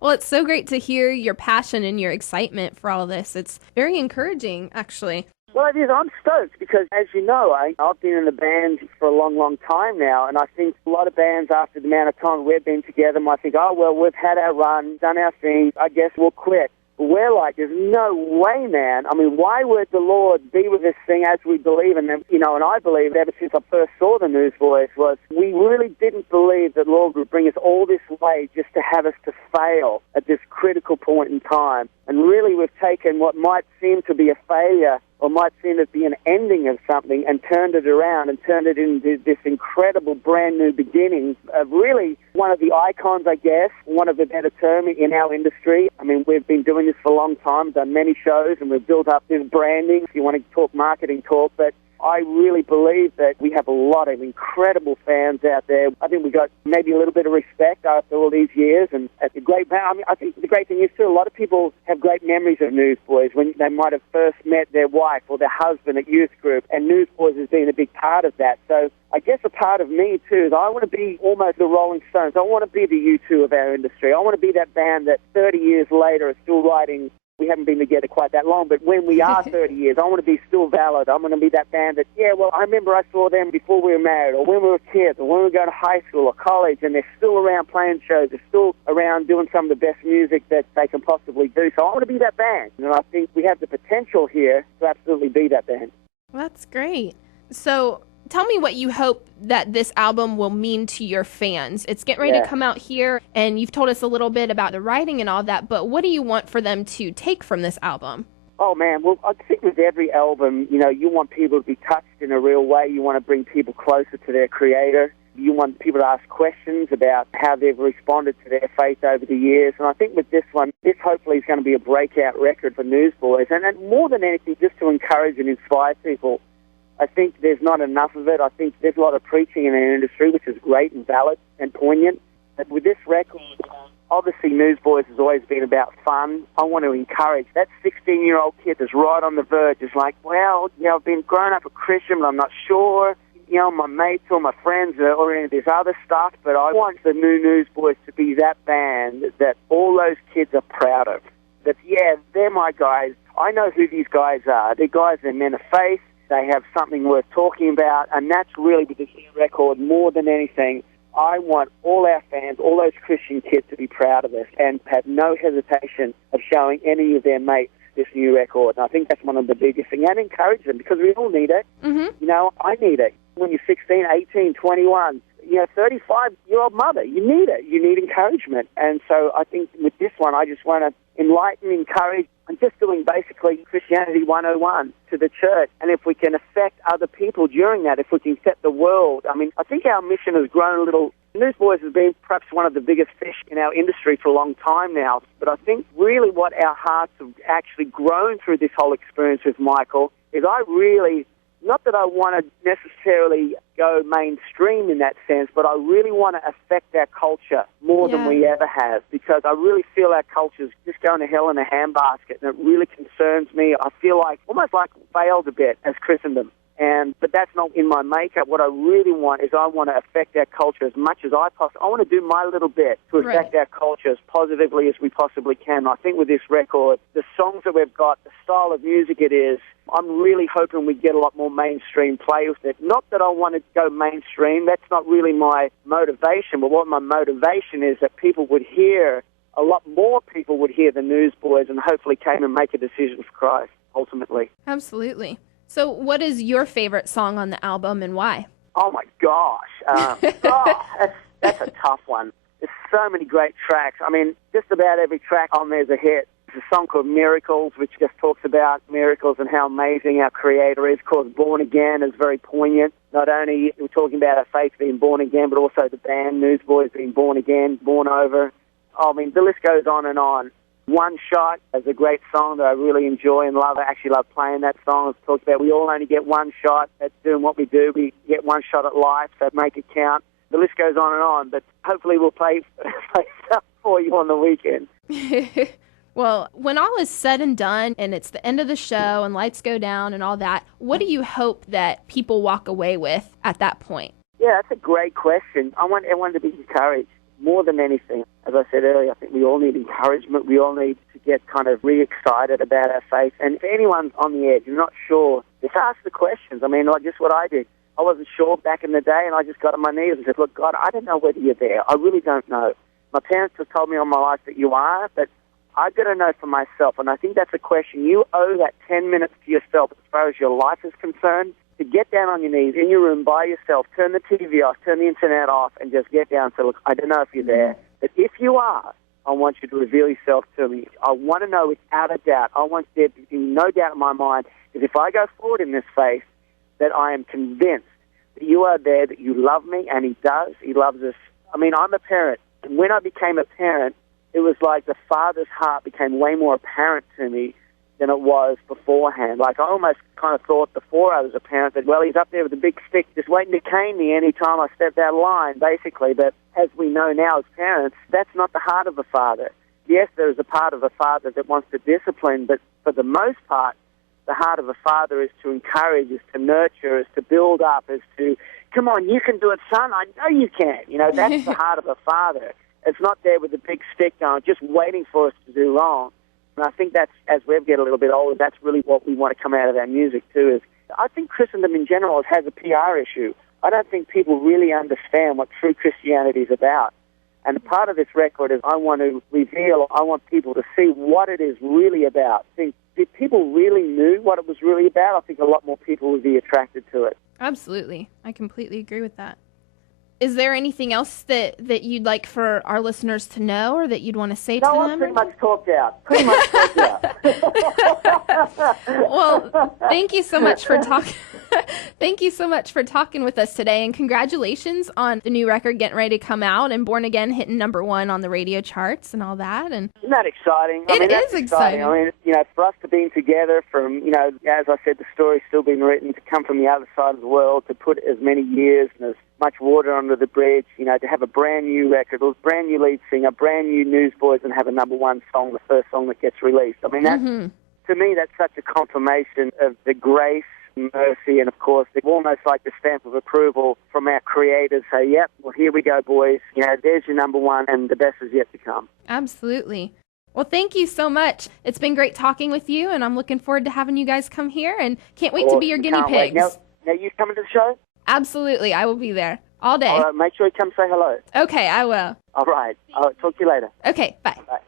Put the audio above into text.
Well, it's so great to hear your passion and your excitement for all this. It's very encouraging, actually. Well, it is. I'm stoked because, as you know, I've been in the band for a long, long time now, and I think a lot of bands, after the amount of time we've been together, might think, oh, well, we've had our run, done our thing, I guess we'll quit. But we're like, there's no way, man. I mean, why would the Lord be with this thing as we believe in them? And I believe ever since I first saw the Newsboys was we really didn't believe that the Lord would bring us all this way just to have us to fail at this critical point in time. And really we've taken what might seem to be a failure or might seem to be an ending of something and turned it around and turned it into this incredible brand new beginning of really one of the icons, I guess, one of the better term in our industry. I mean, we've been doing this for a long time, done many shows, and we've built up this branding, if you want to talk marketing talk, but I really believe that we have a lot of incredible fans out there. I think we got maybe a little bit of respect after all these years, and at the great. I mean, I think the great thing is too, a lot of people have great memories of Newsboys when they might have first met their wife or their husband at youth group, and Newsboys has been a big part of that. So I guess a part of me too is I want to be almost the Rolling Stones. I want to be the U2 of our industry. I want to be that band that 30 years later is still writing. We haven't been together quite that long, but when we are 30 years, I want to be still valid. I'm going to be that band that, yeah, well, I remember I saw them before we were married, or when we were kids, or when we were going to high school or college, and they're still around playing shows. They're still around doing some of the best music that they can possibly do. So I want to be that band, and I think we have the potential here to absolutely be that band. Well, that's great. So tell me what you hope that this album will mean to your fans. It's getting ready to come out here, and you've told us a little bit about the writing and all that, but what do you want for them to take from this album? Oh, man, well, I think with every album, you want people to be touched in a real way. You want to bring people closer to their creator. You want people to ask questions about how they've responded to their faith over the years. And I think with this one, this hopefully is going to be a breakout record for Newsboys. And more than anything, just to encourage and inspire people. I think there's not enough of it. I think there's a lot of preaching in our industry, which is great and valid and poignant. But with this record, obviously Newsboys has always been about fun. I want to encourage that 16-year-old kid that's right on the verge. Is like, well, I've been growing up a Christian, but I'm not sure. My mates or my friends or any of this other stuff. But I want the new Newsboys to be that band that all those kids are proud of. That, yeah, they're my guys. I know who these guys are. They're guys, they're men of faith. They have something worth talking about, and that's really with this new record, more than anything, I want all our fans, all those Christian kids to be proud of us and have no hesitation of showing any of their mates this new record. And I think that's one of the biggest things, and encourage them, because we all need it. Mm-hmm. I need it. When you're 16, 18, 21, 35-year-old mother, you need it. You need encouragement. And so I think with this one, I just want to enlighten, encourage, and just doing basically Christianity 101 to the church. And if we can affect other people during that, if we can set the world, I mean, I think our mission has grown a little. Newsboys has been perhaps one of the biggest fish in our industry for a long time now. But I think really what our hearts have actually grown through this whole experience with Michael is I really, not that I want to necessarily go mainstream in that sense, but I really want to affect our culture more than we ever have, because I really feel our culture's just going to hell in a handbasket, and it really concerns me. I feel like, almost like failed a bit as Christendom. But that's not in my makeup. What I really want is I want to affect our culture as much as I possibly. I want to do my little bit to affect our culture as positively as we possibly can. I think with this record, the songs that we've got, the style of music it is, I'm really hoping we get a lot more mainstream play with it. Not that I want to go mainstream. That's not really my motivation. But what my motivation is that people would hear, a lot more people would hear the Newsboys and hopefully came and make a decision for Christ, ultimately. Absolutely. So what is your favorite song on the album and why? Oh, my gosh. That's a tough one. There's so many great tracks. I mean, just about every track on there's a hit. There's a song called Miracles, which just talks about miracles and how amazing our Creator is. Called Born Again is very poignant. Not only we're talking about our faith being born again, but also the band Newsboys being born again, born over. I mean, the list goes on and on. One Shot is a great song that I really enjoy and love. I actually love playing that song. It talks about we all only get one shot at doing what we do. We get one shot at life, so make it count. The list goes on and on, but hopefully we'll play stuff for you on the weekend. Well, when all is said and done and it's the end of the show and lights go down and all that, what do you hope that people walk away with at that point? Yeah, that's a great question. I want everyone to be encouraged. more than anything, as I said earlier, I think we all need encouragement. We all need to get kind of re-excited about our faith. And if anyone's on the edge, you're not sure, just ask the questions. I mean, like just what I did. I wasn't sure back in the day, and I just got on my knees and said, look, God, I don't know whether you're there. I really don't know. My parents have told me all my life that you are, but I've got to know for myself. And I think that's a question. You owe that 10 minutes to yourself as far as your life is concerned, to get down on your knees in your room by yourself, turn the TV off, turn the internet off, and just get down and say, look, I don't know if you're there, but if you are, I want you to reveal yourself to me. I want to know without a doubt. I want there to be no doubt in my mind that if I go forward in this faith, that I am convinced that you are there, that you love me, and he does. He loves us. I mean, I'm a parent, and when I became a parent, it was like the Father's heart became way more apparent to me than it was beforehand. Like I almost kind of thought before I was a parent that, well, he's up there with a big stick just waiting to cane me any time I stepped out of line, basically. But as we know now as parents, that's not the heart of a father. Yes, there is a part of a father that wants to discipline, but for the most part, the heart of a father is to encourage, is to nurture, is to build up, is to, come on, you can do it, son, I know you can. You know, that's the heart of a father. It's not there with a big stick going, just waiting for us to do wrong. And I think that's, as we get a little bit older, that's really what we want to come out of our music too. Is I think Christendom in general has a PR issue. I don't think people really understand what true Christianity is about. And part of this record is I want to reveal, I want people to see what it is really about. Think, if people really knew what it was really about, I think a lot more people would be attracted to it. Absolutely. I completely agree with that. Is there anything else that you'd like for our listeners to know or that you'd want to say to them? No, I pretty much talked out. Well, thank you so much for talking. Thank you so much for talking with us today, and congratulations on the new record getting ready to come out and Born Again hitting #1 on the radio charts and all that. And isn't that exciting? It is exciting. I mean, you know, for us to be together from, you know, as I said, the story's still being written, to come from the other side of the world, to put as many years and as much water under the bridge, you know, to have a brand new record, a brand new lead singer, brand new Newsboys, and have a #1 song, the first song that gets released. I mean, that, to me, that's such a confirmation of the grace, mercy, and of course, almost like the stamp of approval from our creators. Say, yep, well, here we go, boys. You know, there's your #1, and the best is yet to come. Absolutely. Well, thank you so much. It's been great talking with you, and I'm looking forward to having you guys come here, and can't wait to be your guinea pigs. Now, you coming to the show? Absolutely. I will be there all day. All right, make sure you come say hello. Okay, I will. All right. I'll talk to you later. Okay, bye. Bye.